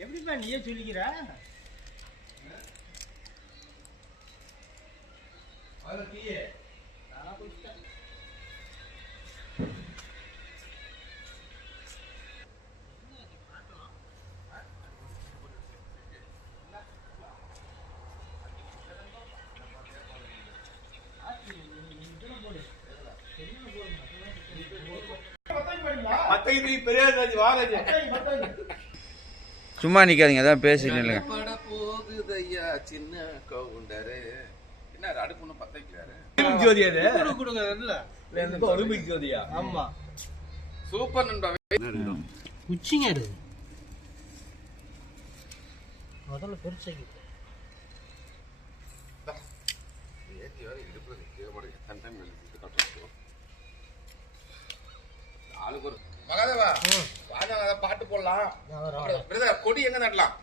எப்படிப்பா நீயே சொல்லிக்கிற? சும்மா நிக்காதீங்க, அதான் பேசிட்டு இல்லைங்க. போகுதையா சின்ன கவுண்டரு என்ன அடுப்பு ஒன்றும் பத்த வைக்கிறாரு. ஆமா சூப்பர் நண்பா. குச்சிங்க எடு முதல்ல பெருசு ஏற்றி வர இடுப்புல நிற்க எத்தனை ஆளுக்கு ஒரு மகாதேவா வாங்க பாட்டு போடலாம். கொடி எங்க நடலாம்?